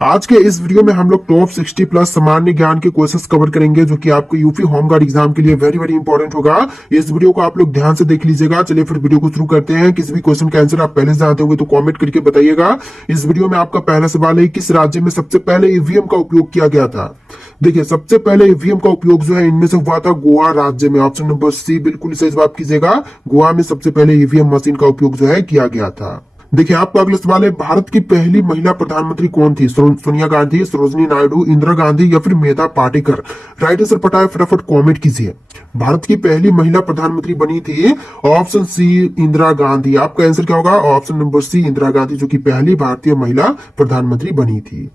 आज के इस वीडियो में हम लोग टॉप 60 प्लस सामान्य ज्ञान के क्वेश्चंस कवर करेंगे जो कि आपको यूपी होम गार्ड एग्जाम के लिए वेरी वेरी इंपॉर्टेंट होगा। इस वीडियो को आप लोग ध्यान से देख लीजिएगा। चलिए फिर वीडियो को शुरू करते हैं। किसी भी क्वेश्चन का आंसर आप पहले से जानते होंगे तो कमेंट करके बताइएगा। इस वीडियो में आपका पहला सवाल है, किस राज्य में सबसे पहले ईवीएम का उपयोग किया गया था? देखिए, सबसे पहले ईवीएम का उपयोग जो है इनमें से हुआ था गोवा राज्य में। ऑप्शन नंबर सी बिल्कुल सही जवाब कीजिएगा। गोवा में सबसे पहले ईवीएम मशीन का उपयोग जो है किया गया था। देखिए, आपका अगला सवाल है, भारत की पहली महिला प्रधानमंत्री कौन थी? सोनिया गांधी, सरोजिनी नायडू, इंदिरा गांधी या फिर मेधा पाटेकर? राइट आंसर पता है फटाफट कमेंट कीजिए। भारत की पहली महिला प्रधानमंत्री बनी थी ऑप्शन सी इंदिरा गांधी। आपका आंसर क्या होगा? Option number C Indira Gandhi, जो कि पहली भारतीय महिला प्रधानमंत्री बनी थी।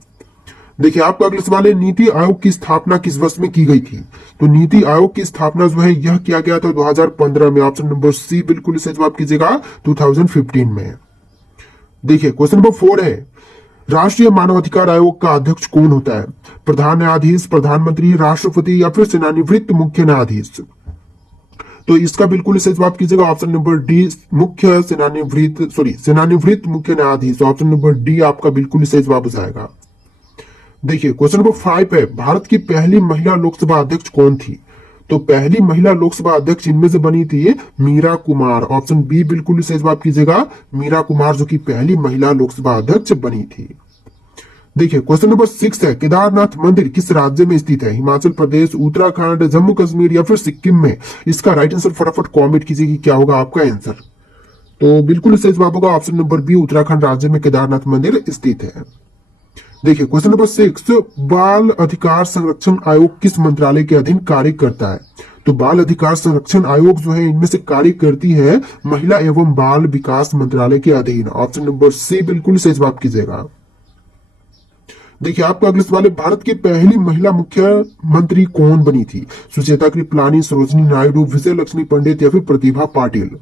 देखिए, आपका अगला सवाल है, नीति आयोग की स्थापना किस वर्ष में की गई थी? तो नीति आयोग की स्थापना जो है यह किया गया था 2015 में। ऑप्शन नंबर सी बिल्कुल सही जवाब कीजिएगा, 2015 में। देखिए, क्वेश्चन नंबर 4 है, राष्ट्रीय मानवाधिकार आयोग का अध्यक्ष कौन होता है? प्रधान न्यायाधीश, प्रधानमंत्री, राष्ट्रपति या फिर सेनानिवृत्त मुख्य न्यायाधीश? तो इसका बिल्कुल सही जवाब कीजिएगा, ऑप्शन नंबर डी सेनानिवृत्त मुख्य न्यायाधीश। ऑप्शन नंबर डी आपका बिल्कुल सही जवाब हो जाएगा। देखिए, क्वेश्चन नंबर 5 है, भारत की पहली महिला लोकसभा अध्यक्ष कौन थी? तो पहली महिला लोकसभा अध्यक्ष इनमें से बनी थी मीरा कुमार। ऑप्शन बी बिल्कुल सही जवाब कीजिएगा, मीरा कुमार, जो कि पहली महिला लोकसभा अध्यक्ष बनी थी। देखिए, क्वेश्चन नंबर 6 है, केदारनाथ मंदिर किस राज्य में स्थित है? हिमाचल प्रदेश, उत्तराखंड, जम्मू कश्मीर या फिर सिक्किम में? इसका राइट आंसर फटाफट कमेंट कीजिए कि क्या होगा आपका आंसर। तो बिल्कुल सही जवाब होगा ऑप्शन नंबर बी, उत्तराखंड राज्य में केदारनाथ मंदिर स्थित है। देखिए, क्वेश्चन नंबर 6, बाल अधिकार संरक्षण आयोग किस मंत्रालय के अधीन कार्य करता है? तो बाल अधिकार संरक्षण आयोग जो है इनमें से कार्य करती है महिला एवं बाल विकास मंत्रालय के अधीन। ऑप्शन नंबर सी बिल्कुल सही जवाब कीजिएगा। देखिए, आपका अगला सवाल है, भारत की पहली महिला मुख्यमंत्री कौन बनी थी? सुचेता कृपलानी, सरोजिनी नायडू, विजय लक्ष्मी पंडित या फिर प्रतिभा पाटिल?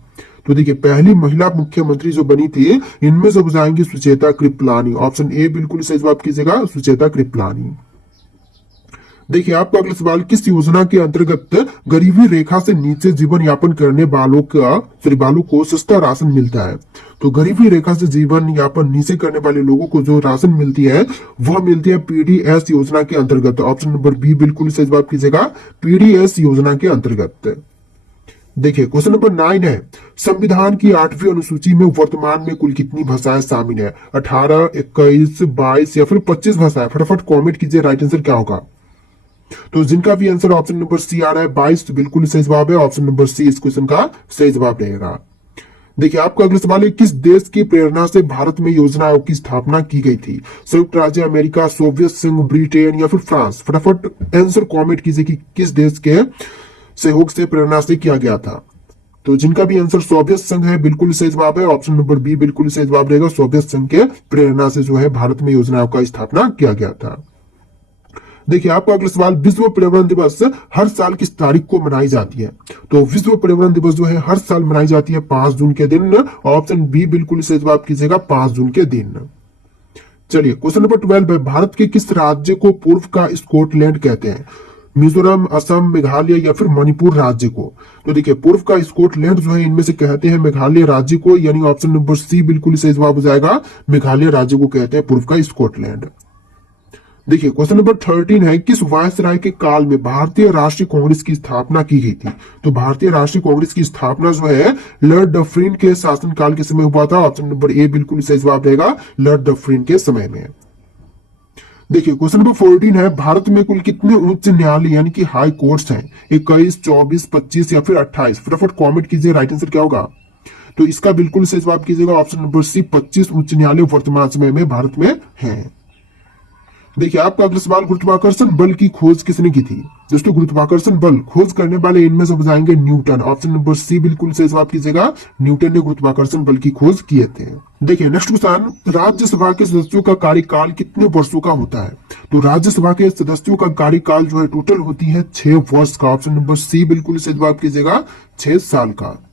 तो देखिए, पहली महिला मुख्यमंत्री जो बनी थी इनमें से जाएंगी सुचेता कृपलानी। ऑप्शन ए बिल्कुल सही जवाब कीजिएगा, सुचेता कृपलानी। देखिए, आपका अगला सवाल, किस योजना के अंतर्गत गरीबी रेखा से नीचे जीवन यापन करने वालों को सस्ता राशन मिलता है? तो गरीबी रेखा से जीवन यापन नीचे करने वाले लोगों को जो राशन मिलती है वह मिलती है पीडीएस योजना के अंतर्गत। ऑप्शन नंबर बी बिल्कुल सही जवाब कीजिएगा, पीडीएस योजना के अंतर्गत। देखिए, क्वेश्चन नंबर 9 है, संविधान की 8वीं अनुसूची में वर्तमान में कुल कितनी भाषाएं शामिल है? 18, 21, 22 या फिर 25 भाषाएं? फटाफट कमेंट कीजिए, राइट आंसर क्या होगा। तो जिनका भी आंसर ऑप्शन नंबर सी आ रहा है 22, तो बिल्कुल सही जवाब है। ऑप्शन नंबर सी इस क्वेश्चन का सही जवाब रहेगा। देखिए, आपका अगला सवाल है, किस देश की प्रेरणा से भारत में योजना आयोग की स्थापना की गई थी? संयुक्त राज्य अमेरिका, सोवियत संघ, ब्रिटेन या फिर फ्रांस? फटाफट आंसर कमेंट कीजिए कि किस देश के सहयोग से प्रेरणा से किया गया था। तो जिनका भी आंसर सोवियत संघ है बिल्कुल सही जवाब है। ऑप्शन नंबर बी बिल्कुल सही जवाब रहेगा, सोवियत संघ के प्रेरणा से जो है भारत में योजना आयोग का स्थापना किया गया था। देखिए, आपका अगला सवाल, विश्व पर्यावरण दिवस हर साल किस तारीख को मनाई जाती है? तो विश्व पर्यावरण दिवस जो है हर साल मनाई जाती है 5 जून के दिन। ऑप्शन बी बिल्कुल सही जवाब कीजिएगा, 5 जून के दिन। चलिए, क्वेश्चन नंबर 12 है, भारत के किस राज्य को पूर्व का स्कॉटलैंड कहते हैं? मिजोरम, असम, मेघालय या फिर मणिपुर राज्य को? तो देखिए, पूर्व का स्कॉटलैंड जो है इनमें से कहते हैं मेघालय राज्य को, यानी ऑप्शन नंबर सी बिल्कुल सही जवाब हो जाएगा, मेघालय राज्य को कहते हैं पूर्व का स्कॉटलैंड। देखिए, क्वेश्चन नंबर 13 है, किस वायसराय के काल में भारतीय राष्ट्रीय कांग्रेस की स्थापना की गई थी? तो भारतीय राष्ट्रीय कांग्रेस की स्थापना जो है लॉर्ड डफरिन के शासनकाल के समय हुआ था। ऑप्शन नंबर ए बिल्कुल सही जवाब रहेगा, लॉर्ड डफरिन के समय में। देखिए, क्वेश्चन नंबर 14 है, भारत में कुल कितने उच्च न्यायालय यानी कि हाई कोर्ट्स हैं? 21, 24, 25 या फिर 28? फटाफट कमेंट कीजिए, राइट आंसर क्या होगा। तो इसका बिल्कुल सही जवाब कीजिएगा, ऑप्शन नंबर सी 25 उच्च न्यायालय वर्तमान समय में भारत में है। देखिए, आपका अगला सवाल, गुरुत्वाकर्षण बल की खोज किसने की थी? दोस्तों, गुरुत्वाकर्षण बल खोज करने वाले इनमें से जाएंगे न्यूटन। ऑप्शन नंबर सी बिल्कुल सही जवाब कीजिएगा, न्यूटन ने गुरुत्वाकर्षण बल की खोज किए थे। देखिए, नेक्स्ट क्वेश्चन, राज्यसभा के सदस्यों का कार्यकाल कितने वर्षों का होता है? तो राज्यसभा के सदस्यों का कार्यकाल जो है टोटल होती है 6 वर्ष का। ऑप्शन नंबर सी बिल्कुल सही जवाब कीजिएगा, 6 साल का।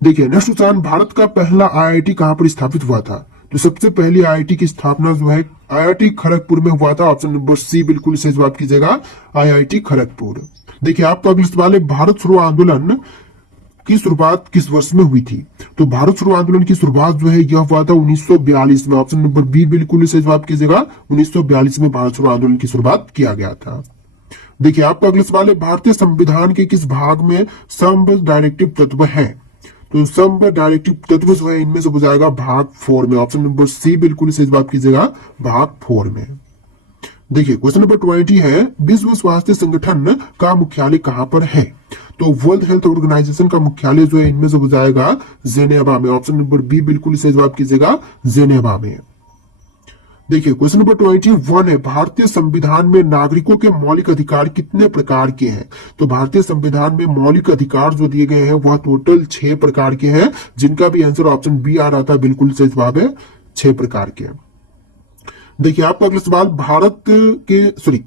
देखिए, नेक्स्ट क्वेश्चन, भारत का पहला आईआईटी कहां पर स्थापित हुआ था? तो सबसे पहली आईआईटी की स्थापना जो है आईआईटी खड़गपुर में हुआ था। ऑप्शन नंबर सी बिल्कुल सही जवाब कीजिएगा, आईआईटी खड़गपुर। देखिए, आपका अगला सवाल है, भारत छोड़ो आंदोलन की शुरुआत किस वर्ष में हुई थी? तो भारत छोड़ो आंदोलन की शुरुआत जो है यह हुआ था 1942 में। ऑप्शन नंबर बी बिल्कुल सही जवाब कीजिएगा। 1942 में भारत छोड़ो आंदोलन की शुरुआत किया गया था। देखिए आपका अगला सवाल है, भारतीय संविधान के किस भाग में सम डायरेक्टिव तत्व है? तो सम डायरेक्टिव तत्व जो है इनमें से हो जाएगा भाग 4 में। ऑप्शन नंबर सी बिल्कुल सही जवाब कीजिएगा, भाग 4 में। देखिए क्वेश्चन नंबर 20 है, विश्व स्वास्थ्य संगठन का मुख्यालय कहां पर है? तो वर्ल्ड हेल्थ ऑर्गेनाइजेशन का मुख्यालय जो है इनमें से हो जाएगा जेनेवा में। ऑप्शन नंबर बी बिल्कुल सही जवाब कीजिएगा, जेनेवा में। देखिए क्वेश्चन नंबर 21 है, भारतीय संविधान में नागरिकों के मौलिक अधिकार कितने प्रकार के हैं? तो भारतीय संविधान में मौलिक अधिकार जो दिए गए हैं वह टोटल 6 प्रकार के हैं, जिनका भी आंसर ऑप्शन बी आ रहा था, बिल्कुल सही जवाब है 6 प्रकार के। देखिए आपका अगला सवाल,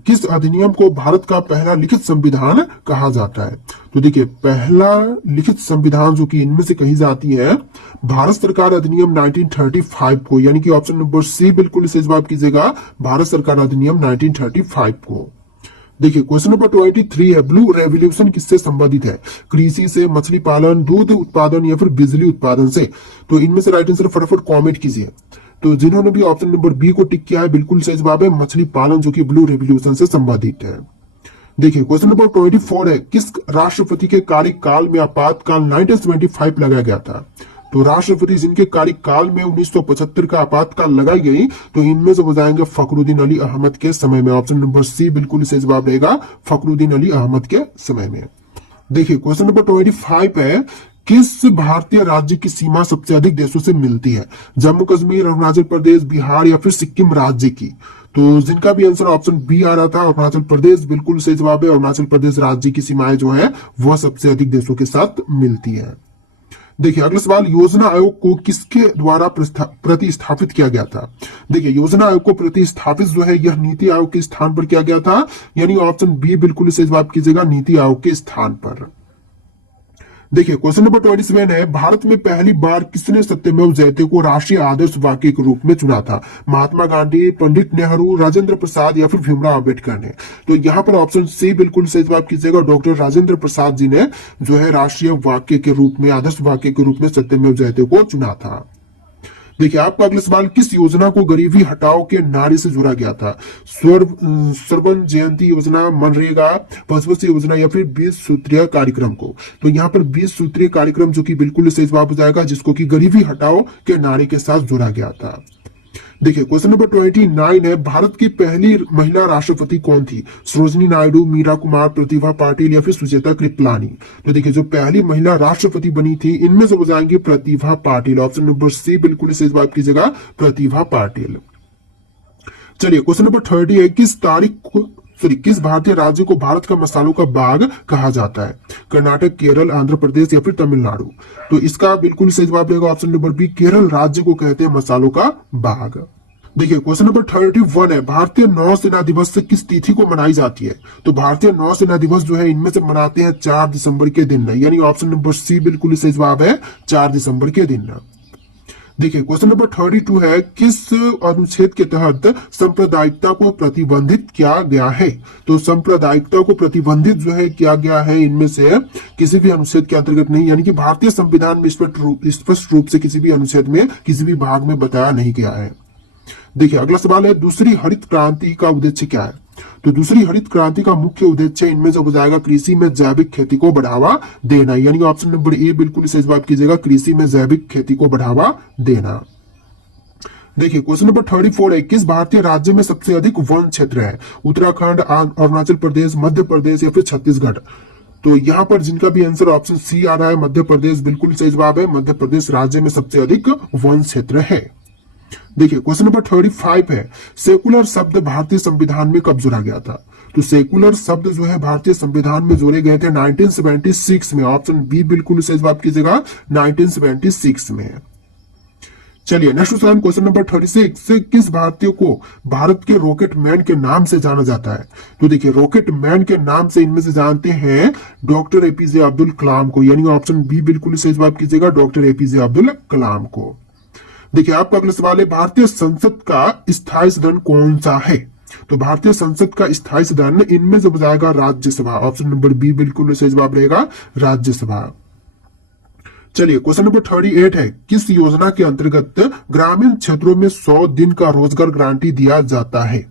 किस अधिनियम को भारत का पहला लिखित संविधान कहा जाता है? तो देखिए पहला लिखित संविधान जो कि इनमें से कही जाती है भारत सरकार अधिनियम 1935 को, यानी कि ऑप्शन नंबर सी बिल्कुल सही जवाब कीजिएगा, भारत सरकार अधिनियम 1935 को। देखिए क्वेश्चन नंबर 23 है, ब्लू रेवोल्यूशन किससे संबंधित है? कृषि से, मछली पालन, दूध उत्पादन या फिर बिजली उत्पादन से? तो इनमें से राइट आंसर फटाफट कॉमेंट कीजिए। तो जिन्होंने भी ऑप्शन नंबर बी को टिक किया है बिल्कुल सही जवाब है मछली पालन, जो कि ब्लू रेवोल्यूशन से संबंधित है। देखिए क्वेश्चन नंबर 24 है, किस राष्ट्रपति के कार्यकाल में आपातकाल 1975 लगाया गया था? तो राष्ट्रपति जिनके कार्यकाल में 1975 का आपातकाल लगाई गई, तो इनमें से हो जाएंगे फखरुद्दीन अली अहमद के समय में। ऑप्शन नंबर सी बिल्कुल सही जवाब रहेगा, फखरुद्दीन अली अहमद के समय में। देखिए क्वेश्चन नंबर 25 है, किस भारतीय राज्य की सीमा सबसे अधिक देशों से मिलती है? जम्मू कश्मीर, अरुणाचल प्रदेश, बिहार या फिर सिक्किम राज्य की? तो जिनका भी आंसर ऑप्शन बी आ रहा था अरुणाचल प्रदेश, बिल्कुल सही जवाब है। अरुणाचल प्रदेश राज्य की सीमाएं जो है वह सबसे अधिक देशों के साथ मिलती है। देखिए अगला सवाल, योजना आयोग को किसके द्वारा प्रतिस्थापित किया गया था? देखिए योजना आयोग को प्रतिस्थापित जो है यह नीति आयोग के स्थान पर किया गया था, यानी ऑप्शन बी बिल्कुल सही जवाब कीजिएगा, नीति आयोग के स्थान पर। देखिए क्वेश्चन नंबर 27 है, भारत में पहली बार किसने सत्यमेव जयते को राष्ट्रीय आदर्श वाक्य के रूप में चुना था? महात्मा गांधी, पंडित नेहरू, राजेंद्र प्रसाद या फिर भीमराव अम्बेडकर ने? तो यहाँ पर ऑप्शन सी बिल्कुल सही जवाब कीजिएगा, डॉक्टर राजेंद्र प्रसाद जी ने जो है राष्ट्रीय वाक्य के रूप में, आदर्श वाक्य के रूप में सत्यमेव जयते को चुना था। देखिए आपका अगला सवाल, किस योजना को गरीबी हटाओ के नारे से जोड़ा गया था? स्वर्ण जयंती योजना, मनरेगा, पशुवत योजना या फिर 20 सूत्रीय कार्यक्रम को? तो यहाँ पर 20 सूत्रीय कार्यक्रम जो कि बिल्कुल सही जवाब हो जाएगा, जिसको कि गरीबी हटाओ के नारे के साथ जोड़ा गया था। देखिए क्वेश्चन नंबर 29 है, भारत की पहली महिला राष्ट्रपति कौन थी? सरोजिनी नायडू, मीरा कुमार, प्रतिभा पाटिल या फिर सुचेता कृपलानी? तो देखिए जो पहली महिला राष्ट्रपति बनी थी इनमें से हो जाएंगे प्रतिभा पाटिल। ऑप्शन नंबर सी बिल्कुल सही जवाब कीजिएगा, प्रतिभा पाटिल। चलिए क्वेश्चन नंबर 30 है, किस भारतीय राज्य को भारत का मसालों का बाग कहा जाता है? कर्नाटक, केरल, आंध्र प्रदेश या फिर तमिलनाडु? तो इसका बिल्कुल सही जवाब रहेगा ऑप्शन नंबर बी, केरल राज्य को कहते हैं मसालों का बाग। देखिए क्वेश्चन नंबर 31 है, भारतीय नौसेना दिवस से किस तिथि को मनाई जाती है? तो भारतीय नौसेना दिवस जो है इनमें से मनाते हैं 4 दिसंबर के दिन, यानी ऑप्शन नंबर सी बिल्कुल सही जवाब है, 4 दिसंबर के दिन। देखिए क्वेश्चन नंबर 32 है, किस अनुच्छेद के तहत सांप्रदायिकता को प्रतिबंधित किया गया है? तो सांप्रदायिकता को प्रतिबंधित जो है किया गया है इनमें से किसी भी अनुच्छेद के अंतर्गत नहीं, यानी कि भारतीय संविधान में स्पष्ट रूप से किसी भी अनुच्छेद में किसी भी भाग में बताया नहीं गया है। देखिए अगला सवाल है, दूसरी हरित क्रांति का उद्देश्य क्या है? तो दूसरी हरित क्रांति का मुख्य उद्देश्य इनमें से हो जाएगा कृषि में जैविक खेती को बढ़ावा देना, यानी ऑप्शन नंबर ए बिल्कुल सही जवाब कीजिएगा, कृषि में जैविक खेती को बढ़ावा देना। देखिए क्वेश्चन नंबर 34 है, किस भारतीय राज्य में सबसे अधिक वन क्षेत्र है? उत्तराखंड, अरुणाचल प्रदेश, मध्य प्रदेश या फिर छत्तीसगढ़? तो यहाँ पर जिनका भी आंसर ऑप्शन सी आ रहा है मध्य प्रदेश, बिल्कुल सही जवाब है, मध्य प्रदेश राज्य में सबसे अधिक वन क्षेत्र है। देखिए क्वेश्चन नंबर 35 है, सेकुलर शब्द भारतीय संविधान में कब जोड़ा गया था? तो सेकुलर शब्द जो है भारतीय संविधान में जोड़े गए थे 1976 में। ऑप्शन बी बिल्कुल सही जवाब कीजिएगा, 1976 में। चलिए नेक्स्ट क्वेश्चन नंबर 36 से किस भारतीय को भारत के रॉकेट मैन के नाम से जाना जाता है? तो देखिए रॉकेट मैन के नाम से इनमें से जानते हैं डॉक्टर एपीजे अब्दुल कलाम को, यानी ऑप्शन बी बिल्कुल सही जवाब कीजिएगा, डॉक्टर एपीजे अब्दुल कलाम को। देखिए आपका अगला सवाल है, भारतीय संसद का स्थायी सदन कौन सा है? तो भारतीय संसद का स्थायी सदन इनमें से हो जाएगा राज्यसभा। ऑप्शन नंबर बी बिल्कुल सही जवाब रहेगा, राज्यसभा। चलिए क्वेश्चन नंबर 38 है, किस योजना के अंतर्गत ग्रामीण क्षेत्रों में 100 दिन का रोजगार गारंटी दिया जाता है?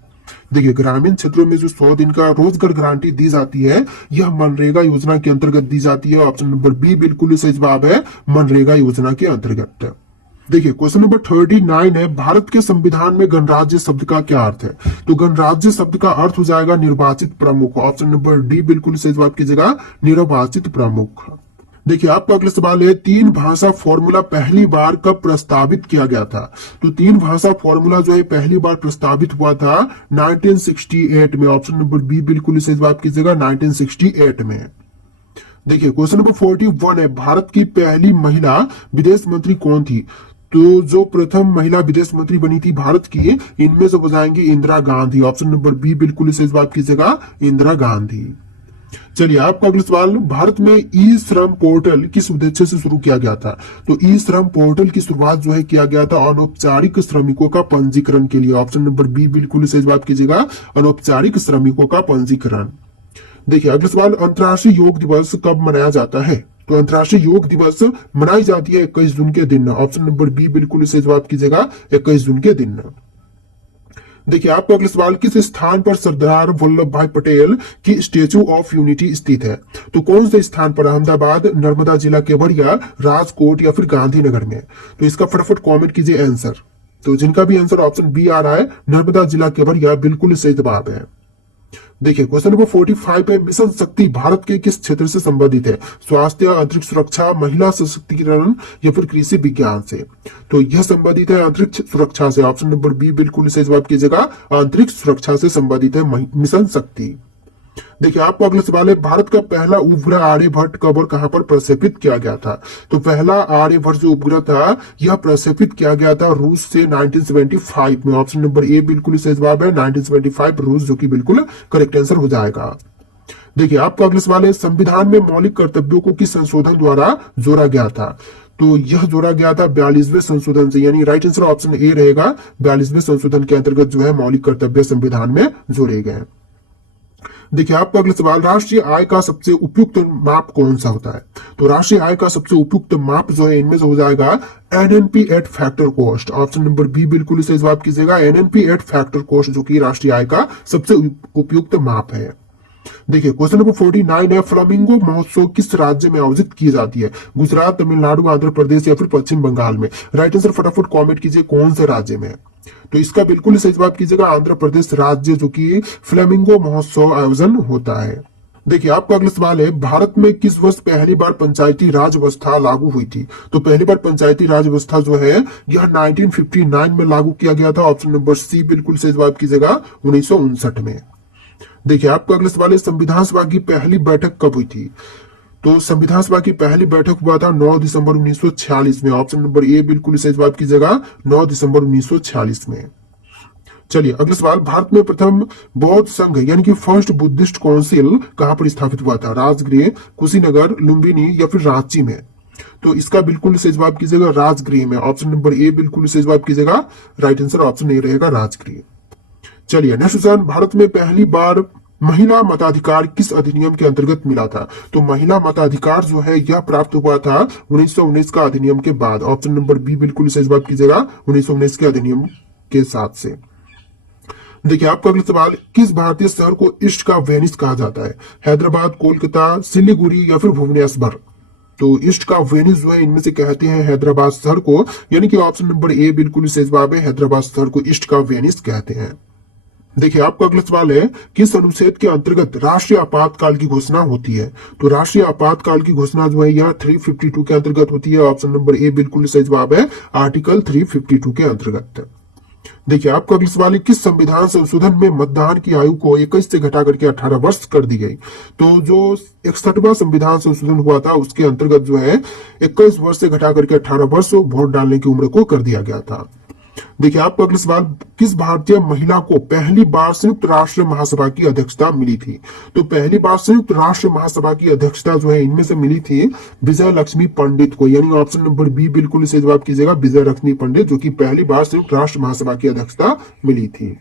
देखिए ग्रामीण क्षेत्रों में जो 100 दिन का रोजगार गारंटी दी जाती है, यह मनरेगा योजना के अंतर्गत दी जाती है। ऑप्शन नंबर बी बिल्कुल सही जवाब है, मनरेगा योजना के अंतर्गत। देखिए क्वेश्चन नंबर 39 है, भारत के संविधान में गणराज्य शब्द का क्या अर्थ है? तो गणराज्य शब्द का अर्थ हो जाएगा निर्वाचित प्रमुख। ऑप्शन नंबर डी बिल्कुल सही जवाब कीजिएगा, निर्वाचित प्रमुख। देखिए आपका अगला सवाल है, तीन भाषा फॉर्मूला पहली बार कब प्रस्तावित किया गया था? तो तीन भाषा फॉर्मूला जो है पहली बार प्रस्तावित हुआ था 1968 में। ऑप्शन नंबर बी बिल्कुल सही जवाब कीजिएगा, 1968 में। देखिए क्वेश्चन नंबर 41 है, भारत की पहली महिला विदेश मंत्री कौन थी? तो जो प्रथम महिला विदेश मंत्री बनी थी भारत की, इनमें से बताएंगे Indira Gandhi. Option number B बिल्कुल सही जवाब कीजिएगा, इंदिरा गांधी। चलिए आपका अगला सवाल, भारत में ई श्रम पोर्टल किस उद्देश्य से शुरू किया गया था? तो ई श्रम पोर्टल की शुरुआत जो है किया गया था अनौपचारिक श्रमिकों का पंजीकरण के लिए। ऑप्शन नंबर बी बिल्कुल सही जवाब कीजिएगा, अनौपचारिक श्रमिकों का पंजीकरण। देखिए अगला सवाल, अंतर्राष्ट्रीय योग दिवस कब मनाया जाता है? तो अंतर्राष्ट्रीय योग दिवस मनाई जाती है 21 जून के दिन। ऑप्शन नंबर बी बिल्कुल सही जवाब कीजिएगा, 21 जून के दिन। देखिए आपका अगला सवाल, किस स्थान पर सरदार वल्लभ भाई पटेल की स्टेच्यू ऑफ यूनिटी स्थित है? तो कौन से स्थान पर? अहमदाबाद, नर्मदा जिला केवड़िया, राजकोट या फिर गांधीनगर में? तो इसका फटाफट कमेंट कीजिए आंसर। तो जिनका भी आंसर ऑप्शन बी आ रहा है, नर्मदा जिला केवड़िया, बिल्कुल सही जवाब है। देखिए क्वेश्चन नंबर 45 पे, मिशन शक्ति भारत के किस क्षेत्र से संबंधित है? स्वास्थ्य, अंतरिक्ष सुरक्षा, महिला सशक्तिकरण या फिर कृषि विज्ञान से? तो यह संबंधित है अंतरिक्ष सुरक्षा से। ऑप्शन नंबर बी बिल्कुल सही जवाब कीजिएगा, अंतरिक्ष सुरक्षा से संबंधित है मिशन शक्ति। देखिए आपका अगला सवाल है, भारत का पहला उपग्रह आर्यभट्ट कब और कहां पर प्रक्षेपित किया गया था? तो पहला आर्यभट्ट जो उपग्रह था यह प्रक्षेपित किया गया था रूस से 1975 में। ऑप्शन नंबर ए बिल्कुल सही जवाब है, 1975 रूस, जो कि बिल्कुल करेक्ट आंसर हो जाएगा। देखिए आपका अगला सवाल है, संविधान में मौलिक कर्तव्यों को किस संशोधन द्वारा जोड़ा गया था? तो यह जोड़ा गया था 42वें संशोधन से, यानी राइट आंसर ऑप्शन ए रहेगा, 42वें संशोधन के अंतर्गत जो है मौलिक कर्तव्य संविधान में जोड़े गए। देखिए आपका अगला सवाल, राष्ट्रीय आय का सबसे उपयुक्त माप कौन सा होता है? तो राष्ट्रीय आय का सबसे उपयुक्त माप जो है इनमें से हो जाएगा NNP at factor cost. Option number B बिल्कुल सही जवाब कीजिएगा, एनएनपी एट फैक्टर कॉस्ट, जो कि राष्ट्रीय आय का सबसे उपयुक्त माप है। देखिए क्वेश्चन नंबर 49 है, फ्लामिंगो महोत्सव किस राज्य में आयोजित की जाती है? गुजरात, तमिलनाडु, आंध्र प्रदेश या फिर पश्चिम बंगाल में? राइट आंसर फटाफट कमेंट कीजिए, कौन से राज्य में? तो इसका बिल्कुल सही जवाब कीजिएगा, आंध्र प्रदेश राज्य, जो कि फ्लेमिंगो महोत्सव आयोजन होता है। देखिए आपका अगला सवाल है, भारत में किस वर्ष पहली बार पंचायती राज व्यवस्था लागू हुई थी? तो पहली बार पंचायती राज व्यवस्था जो है यह 1959 में लागू किया गया था। ऑप्शन नंबर सी बिल्कुल सही जवाब कीजिएगा, 1959 में। देखिए आपका अगला सवाल है, संविधान सभा की पहली बैठक कब हुई थी? तो संविधान सभा की पहली बैठक हुआ था 9 दिसंबर 1946 में। ऑप्शन नंबर ए बिल्कुल सही जवाब कीजिएगा, 9 दिसंबर 1946 में। चलिए अगला सवाल, भारत में प्रथम बौद्ध संघ यानी कि फर्स्ट बुद्धिस्ट काउंसिल कहां पर स्थापित हुआ था? राजगृह, कुशीनगर, लुम्बिनी या फिर रांची में? तो इसका बिल्कुल सही जवाब कीजिएगा, राजगृह में। ऑप्शन नंबर ए बिल्कुल सही जवाब कीजिएगा, राइट आंसर ऑप्शन ए रहेगा, राजगृह। चलिए नेक्स्ट क्वेश्चन, भारत में पहली बार महिला मताधिकार किस अधिनियम के अंतर्गत मिला था? तो महिला मताधिकार जो है यह प्राप्त हुआ था 1919 का अधिनियम के बाद। ऑप्शन नंबर बी बिल्कुल सही जवाब कीजिएगा, 1919 के अधिनियम के साथ से। देखिए आपका अगला सवाल, किस भारतीय शहर को ईस्ट का वेनिस कहा जाता है? हैदराबाद, कोलकाता, सिलीगुड़ी या फिर भुवनेश्वर? तो ईस्ट का वेनिस जो है इनमें से कहते हैं हैदराबाद शहर को, यानी कि ऑप्शन नंबर ए बिल्कुल सही जवाब है, हैदराबाद शहर को ईस्ट का वेनिस कहते हैं। देखिए आपका अगला सवाल है, किस अनुच्छेद के अंतर्गत राष्ट्रीय आपातकाल की घोषणा होती है? तो राष्ट्रीय आपातकाल की घोषणा जो है यह 352 के अंतर्गत होती है। ऑप्शन नंबर ए बिल्कुल सही जवाब है, आर्टिकल 352 के अंतर्गत। देखिए आपका अगला सवाल है, किस संविधान संशोधन में मतदान की आयु को 21 से घटा करके 18 वर्ष कर दी गई? तो जो 61वां संविधान संशोधन हुआ था उसके अंतर्गत जो है 21 वर्ष से घटा करके 18 वर्ष वोट डालने की उम्र को कर दिया गया था। देखिए आपका अगला सवाल, किस भारतीय महिला को पहली बार संयुक्त राष्ट्र महासभा की अध्यक्षता मिली थी? तो पहली बार संयुक्त राष्ट्र महासभा की अध्यक्षता जो है इनमें से मिली थी विजय लक्ष्मी पंडित को, यानी ऑप्शन नंबर बी बिल्कुल सही जवाब कीजिएगा, विजय लक्ष्मी पंडित, जो कि पहली बार संयुक्त राष्ट्र महासभा की अध्यक्षता मिली थी।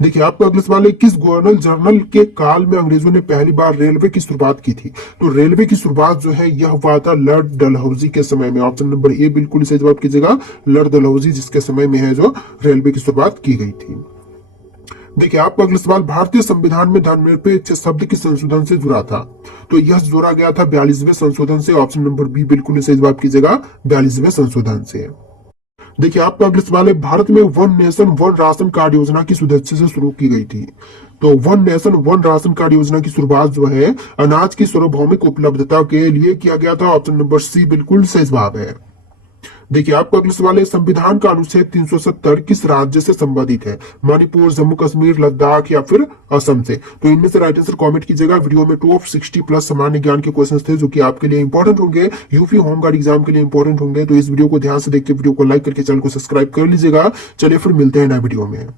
देखिए आपका अगला सवाल है, किस गवर्नर जनरल के काल में अंग्रेजों ने पहली बार रेलवे की शुरुआत की थी? तो रेलवे की शुरुआत जो है यह हुआ था लॉर्ड डलहौजी के समय में। ऑप्शन नंबर ए बिल्कुल सही जवाब कीजिएगा, लॉर्ड डलहौजी जिसके समय में है जो रेलवे की शुरुआत की गई थी। देखिए आपका अगला सवाल, भारतीय संविधान में धर्मनिरपेक्ष शब्द किस संशोधन से जुड़ा था? तो यह जोड़ा गया था 42वें संशोधन से। ऑप्शन नंबर बी बिल्कुल सही जवाब कीजिएगा, 42वें संशोधन से। देखिए आपका अगला सवाल है, भारत में one nation one ration card योजना किस उद्देश्य से शुरू की गई थी? तो one nation one ration card योजना की शुरुआत जो है अनाज की सार्वभौमिक उपलब्धता के लिए किया गया था। ऑप्शन नंबर सी बिल्कुल सही जवाब है। देखिए आपका अगला सवाल है, संविधान का अनुच्छेद 370 किस राज्य से संबंधित है? मणिपुर, जम्मू कश्मीर, लद्दाख या फिर असम से? तो इनमें से राइट आंसर कमेंट कीजिएगा। वीडियो में टॉप 60 प्लस सामान्य ज्ञान के क्वेश्चंस थे जो कि आपके लिए इंपॉर्टेंट होंगे, यूपी होमगार्ड एग्जाम के लिए इंपॉर्टेंट होंगे। तो इस वीडियो को ध्यान से देखते वीडियो को लाइक करके चैनल को सब्सक्राइब कर लीजिएगा। चलिए फिर मिलते हैं नए वीडियो में।